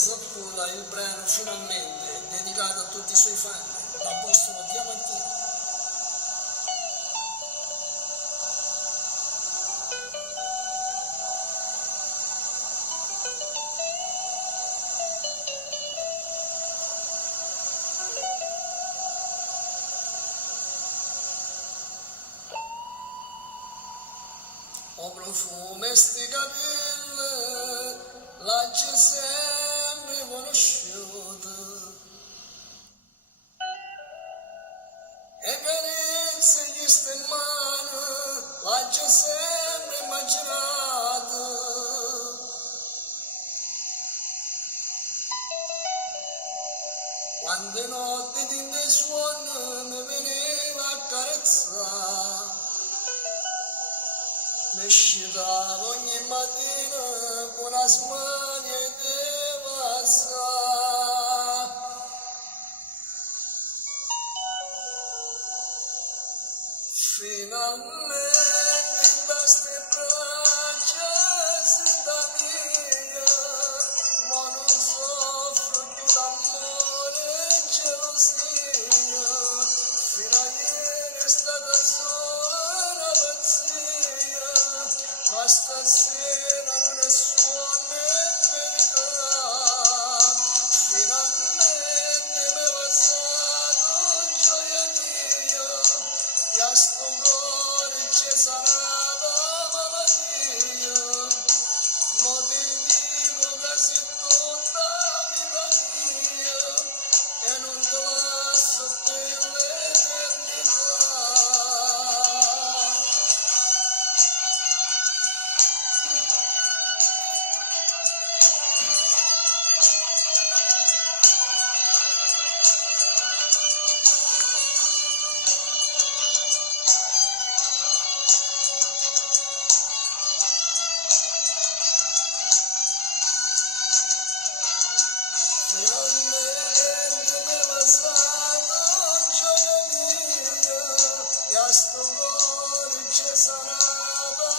Zappura, il brano finalmente dedicato a tutti i suoi fan, dal vostro Diamantino. O profumo sti capelli, la c'è sempre conosciuta. E carezze gli sta in mano, la c'è sempre immaginata. Quante notti di ne suono mi veniva a carezzare. Mi scitava ogni mattina con la smania e devassa. Finalmente in queste braccia si da mia, ma non soffro più d'amore e gelosia. Fino a ieri è stata sola una pazzia, ma stasera non è suono e verità. Finalmente mi è passato gioia mia, e a sto cuore c'è sanata malattia. Mo ti dico che sei tutta vita mia e non te lascio per l'eternità. Finalmente mi è passato gioia mia e a sto cuore c'è sanata